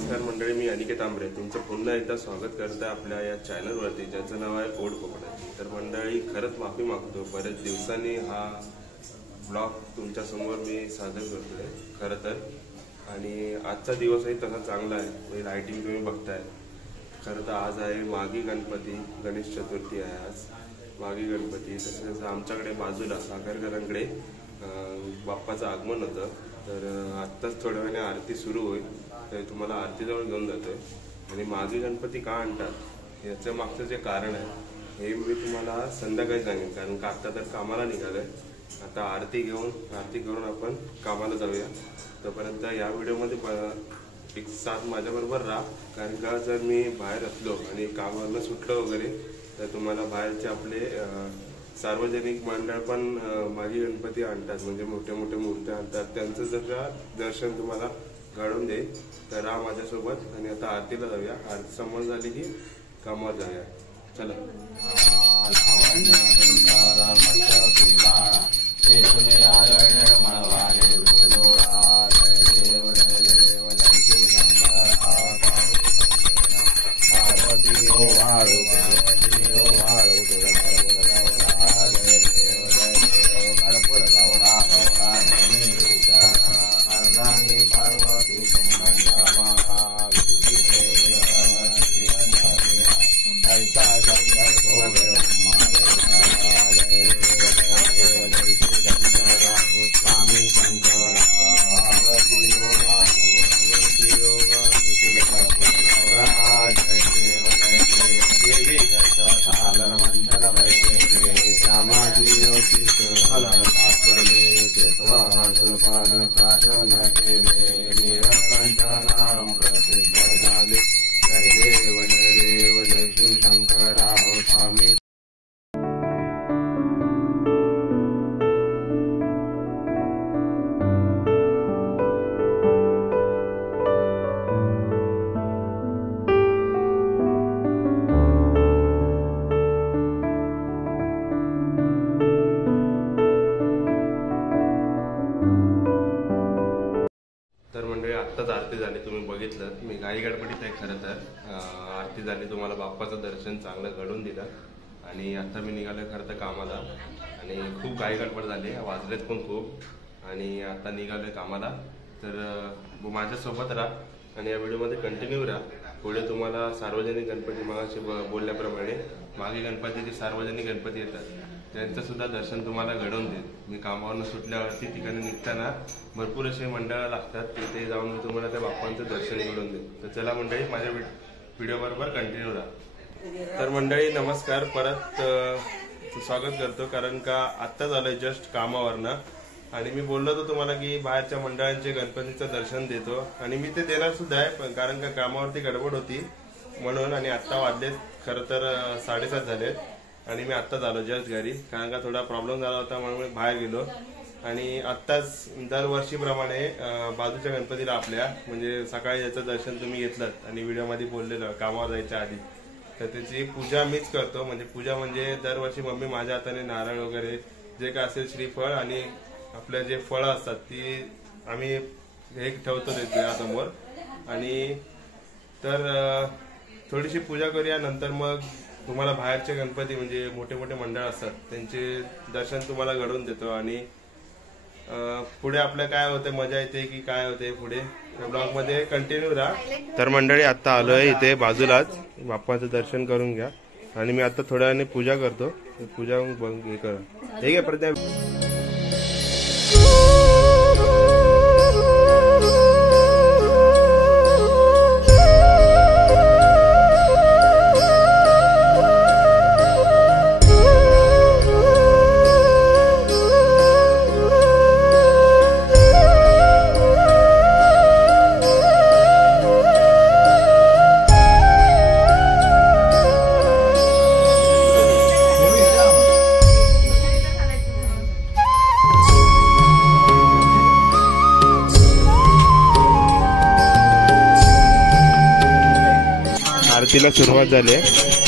नमस्कार मंडळी, मी अनिकेत तांबरे तुमचं पुन्हा एकदा स्वागत करते आपल्या या चॅनलवरती, ज्याचं नाव आहे ओड कोकणाची। तर मंडळी, खरंच माफी मागतो, बरेच दिवसांनी हा ब्लॉग तुमच्या समोर मी सादर करतोय खरं तर। आणि आजचा दिवसही तसा चांगला आहे, लाइटिंग तुम्ही बघताय। खरं तर आज आहे माघी गणपती, गणेश चतुर्थी आहे आज, माघी गणपती। तसंच आमच्याकडे बाजूला सागरकरांकडे बाप्पाचं आगमन होतं, तर आत्ताच थोड्या वेळाने आरती सुरू होईल, तर तुम्हाला आरतीजवळ घेऊन जातोय। आणि माघी गणपती का आणतात याच्या मागचं जे कारण आहे हे मी तुम्हाला संध्याकाळी सांगेन, कारण का आत्ता तर कामाला निघालोय। आता आरती करून आपण कामाला जाऊया। तोपर्यंत या व्हिडिओमध्ये एक साथ माझ्याबरोबर राहा, कारण का जर मी बाहेर असलो आणि कामावरनं सुटलो वगैरे तर तुम्हाला बाहेरचे आपले सार्वजनिक मंडळ पण माघी गणपती आणतात, म्हणजे मोठे मोठे मूर्त्या आणतात, त्यांचं जर दर्शन तुम्हाला घडवून देईल तर राहा माझ्यासोबत। आणि आता आरतीला जाऊया, आरती समोर झाली की कामावर जाऊया, चला। आत्ताच आरती झाली, तुम्ही बघितलं, मी घाई गडबडीत आहे खरं तर। आरती झाली, तुम्हाला बाप्पाचं दर्शन चांगलं घडवून दिलं आणि आता मी निघालोय खरं तर कामाला। आणि खूप घाई गडबड झाली, वाजलेत पण खूप, आणि आता निघालोय कामाला। तर माझ्यासोबत राहा आणि या व्हिडिओमध्ये कंटिन्यू राहा। पुढे तुम्हाला सार्वजनिक गणपती, मगाशी बोलल्याप्रमाणे माघी गणपती जे सार्वजनिक गणपती येतात त्यांचं सुद्धा दर्शन तुम्हाला घडवून देईल। मी कामावरनं सुटल्यावरती ठिकाणी निघताना भरपूर असे मंडळ लागतात, तिथे जाऊन मी तुम्हाला त्या बाप्पांचं दर्शन घडवून देईल। तर चला मंडळी, माझ्या व्हिडिओ बरोबर कंटिन्यू राहा। तर मंडळी नमस्कार, परत स्वागत करतो, कारण का आत्ताच आलोय जस्ट कामावरनं। आणि मी बोललो होतो तुम्हाला की बाहेरच्या मंडळांचे गणपतीचं दर्शन देतो, आणि मी ते देणार सुद्धा आहे, पण कारण का कामावरती गडबड होती म्हणून। आणि आत्ता वाजलेत खरं तर 7:30 झालेत, आणि मी आत्ताच आलो जस्ट घरी, कारण का थोडा प्रॉब्लेम झाला होता म्हणून मी बाहेर गेलो। आणि आत्ताच दरवर्षीप्रमाणे बाजूच्या गणपतीला आपल्या, म्हणजे सकाळी याचं दर्शन तुम्ही घेतलं आणि व्हिडिओमध्ये बोललेलं कामावर जायच्या आधी, तर त्याची पूजा मीच करतो। म्हणजे पूजा म्हणजे दरवर्षी मम्मी माझ्या हाताने नारळ वगैरे जे काय असेल, श्रीफळ आणि आपल्या जे फळं असतात ती आम्ही हे ठेवतो त्याच्यासमोर। आणि तर थोडीशी पूजा करूया, नंतर मग तुम्हाला बाहेरचे गणपती म्हणजे मोठे मोठे मंडळ असतात त्यांचे दर्शन तुम्हाला घडवून देतो। आणि पुढे आपल्या काय होते, मजा येते की काय होते पुढे, ब्लॉग मध्ये कंटिन्यू राहा। तर मंडळी आता आलोय इथे बाजूलाच, बाप्पाचं दर्शन करून घ्या। आणि मी आता थोड्या वेळाने पूजा करतो, पूजा हे करा, ठीक आहे प्रज्ञा। आरतीला सुरुवात झाली आहे।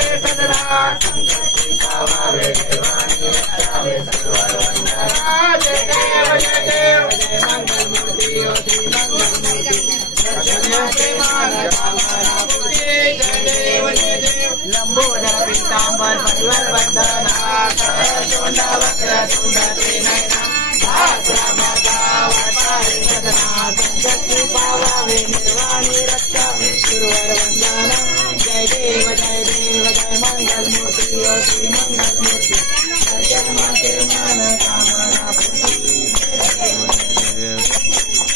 जाए सदरा संकटी पावावे देवानी रक्षावे सर्वर वंदना जय देव जय मंगल मूर्ति ओ श्री मंगल मूर्ति दर्शनाचे मान कामना पूर्ति जय देव लंबोदर पीतांबर परिवर वंदना शोंडा वक्र तुंड त्रिनयना भाद्रा माता वातारे सदना संकटी पावावे निर्वाणी रक्षावे सुरवर वंदना जय देव जय मंगल मूर्ति ओ श्री मंगल मूर्ति दर्शनाचे मान कामना पूर्ति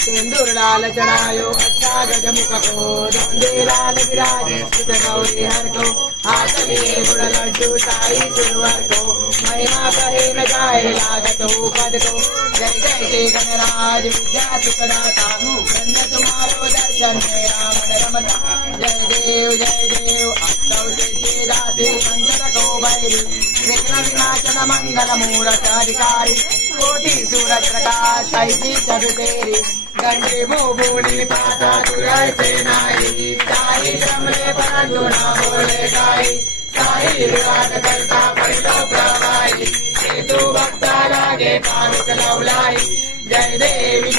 सिंदूर लाल चढ़ायो अच्छा गजमुख को धंधे लाल विराजे सुत गौरी हर को हाथ में गुड़ लड्डू साई सुरवर को महिमा कहे न जाए लागत हो पद को जय जय जय गणराज विद्या सुखदाता धन्य तुम्हारो दर्शन है रावण रमता जय देव अष्टौ सिद्धि दाते संकट को भैरी विघ्न विनाशन मंगल मूरत अधिकारी कोटि सूरज प्रकाश ऐसी चतुतेरी गंडे बोली पाता तुझे से नाई साई श्रमले परंतु न बोले गाई साई विवाद करता परिलो प्रवाई हेतु भक्ता लागे पावित लवलाई जय देवी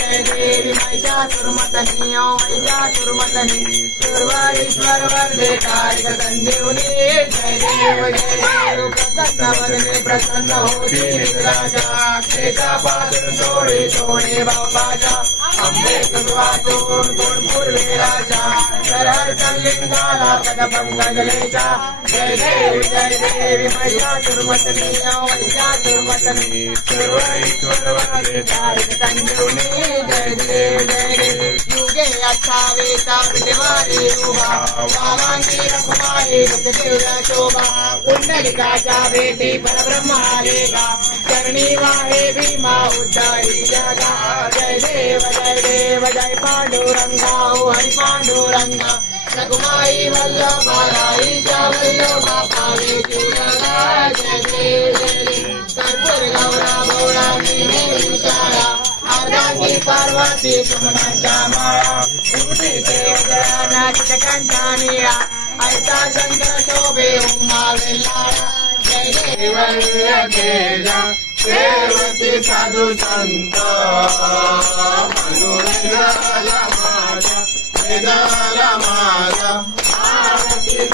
महिषासुरमर्दिनी महिषासुरमर्दिनी सर्वेश्वर वरदे कारिक संजीवनी जय देव प्रसन्न वदने प्रसन्न होती निराशा शेषा पात्र छोड़े छोड़े बापाचा अम्बे वाचून कोण पूर्वे राजा सरहर कलिंगाला पद पंकजलेशा जय देवी महिषासुरमर्दिनी महिषासुरमर्दिनी सर्वेश्वर वरदे कारिक संजीवनी जय देव युगे अच्छा वेता विदेवारी उभा वामांगी रखवारी विद्या शोभा कुंडलिकाचा बेटी परब्रह्मालेगा चरणी वाहे भीमा उद्धारी जगा जय देव जय पांडुरंगा ओ हरि पांडुरंगा रघुमाई वल्लभाई वल्लभा पावे चूड़गा जय देव कर्पूर गौरा भोरा विशाला आर्दांगी पार्वती सुमनांच्या माळा श्रुती देवगणा चितकंठानीळा ऐसा शंकर शोभे उमावे लाळा जय देवल्लभेजा सेवती साधू संत मनोरंजनाला माझा वेदाला माझा आरती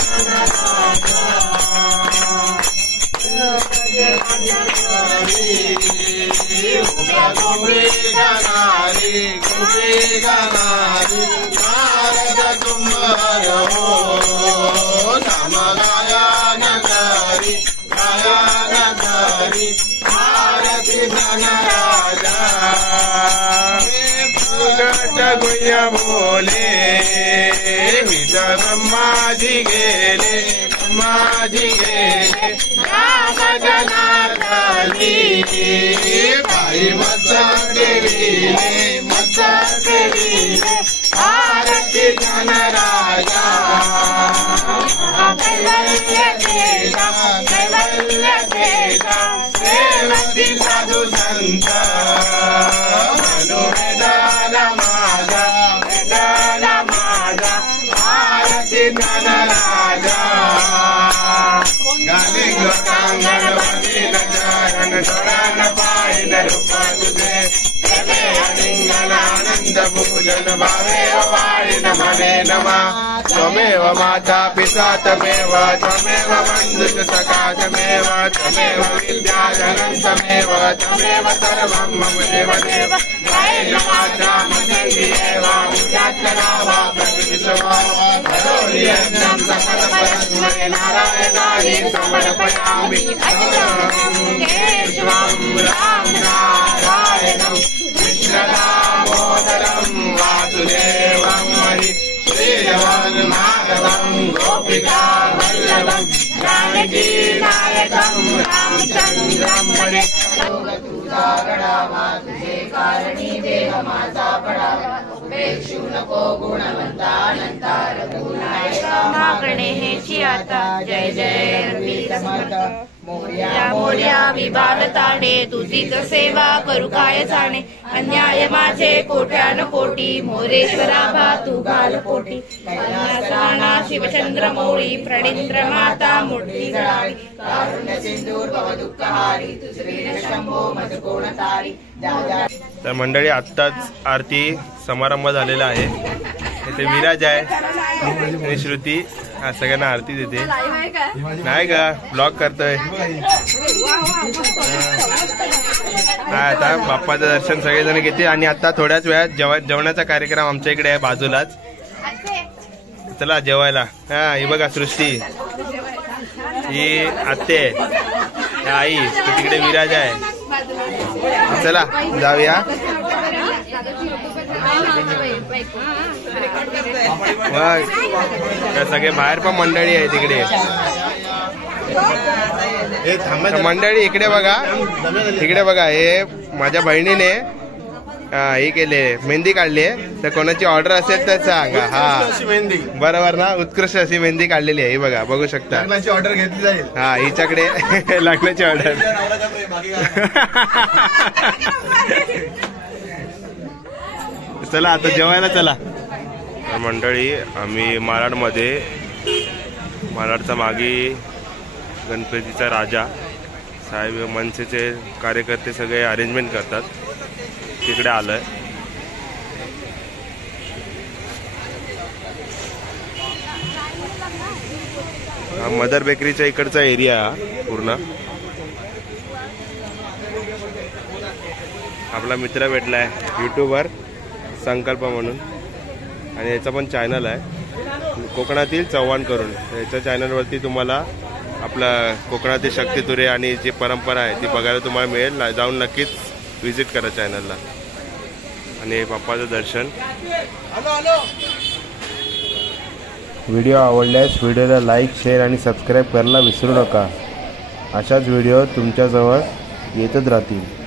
गोपी गणारी नारद तुम्हार हो नाम गायनकारी आरती धनराजा फुलट गुय बोले विदर माझी गेले राम जनार्दनी भाई मत्सा देवीले आरती धनराजा कैवल्य सेवती साधू संत मनोवेदाला माझा आरती धनराजा गाली लोकांगण बंदीन चारण डोळान पाहिन रूप तुझे आनंद पूजन भावे वाळीन म्हणे नमा त्वमेव माता पिता तमेव बंधुश्च सखा तमेव विद्या जनन्तमेव तमेव सर्वं मम देवदेव जय माता मदङ्गिरेव मुद्यात्तरावा प्रतिसवा करोमि यज्ञं सकलपरस्मै नारायणाय समर्पयामि केशवं राम नारायणं कृष्णदामोदरं वासुदेवं हरि श्रीरवं माधवं गोपिका वल्लभं जानकी नायकं रामचन्द्रं हरे तुझा गडावा तुझे कारणी देह माझा पडावा उपेक्षू नको गुणवंता अनंता रघुनायका मागणे हेची आता जय जय रवी समर्थ मोर्या मोर्या विभाल ताणे तुझीच सेवा करू काय जाणे अन्याय माझे कोट्यान कोटी मोरेश्वरा भा तू घाल पोटी कैलासराणा शिवचंद्र मौळी प्रणिंद्र माता मूर्ती जळावी कारुण्य सिंधूर भव दुःखहारी तुझे शंभो मज कोण तारी तर मंडळी आत्ताच आरती समारंभ झालेला आहे. इथे विराज आहे आणि श्रुती हा सगळ्यांना आरती देते. नाही का ब्लॉग करतोय. आता बाप्पाचं दर्शन सगळेजण घेते आणि आता थोड्याच वेळात जेवणाचा कार्यक्रम आमच्या इकडे आहे बाजूलाच. चला जेवायला. हा ही बघा सृष्टी, ही आत्ते आहे, आई, तिकडे विराज आहे. चला जाऊया. सगळे बाहेर पण मंडळी आहे तिकडे. मंडळी इकडे बघा, इकडे बघा. हे माझ्या बहिणीने हे केले, मेहंदी काढली. तर कोणाची ऑर्डर असेल तर सांगा. हा मेहंदी बरोबर ना, उत्कृष्ट अशी मेहंदी काढलेली आहे. ही बघा, बघू शकता. लग्नाची ऑर्डर घेतली जाईल. हा हिच्याकडे लग्नाची ऑर्डर. चला आता जेवायला चला. तर मंडळी आम्ही मालाडचा मागे गणपतीचा राजा साहेब मनसेचे कार्यकर्ते सगळे अरेंजमेंट करतात, तिकडे आलोय. हा मदर बेकरीच्या इकडचा एरिया पूर्ण. आपला मित्र भेटलाय युट्यूबर संकल्प म्हणून, आणि याचा पण चॅनल आहे कोकणातील चव्हाण करून. याच्या चॅनलवरती तुम्हाला आपला कोकणातील शक्ती तुरे आणि जी परंपरा आहे ती बघायला तुम्हाला मिळेल. जाऊन नक्कीच विजिट करा चॅनलला. आणि बाप्पाचं दर्शन. व्हिडिओ आवडल्यास व्हिडिओला लाईक, शेअर आणि सबस्क्राईब करायला विसरू नका. अशाच व्हिडिओ तुमच्याजवळ येतच राहतील.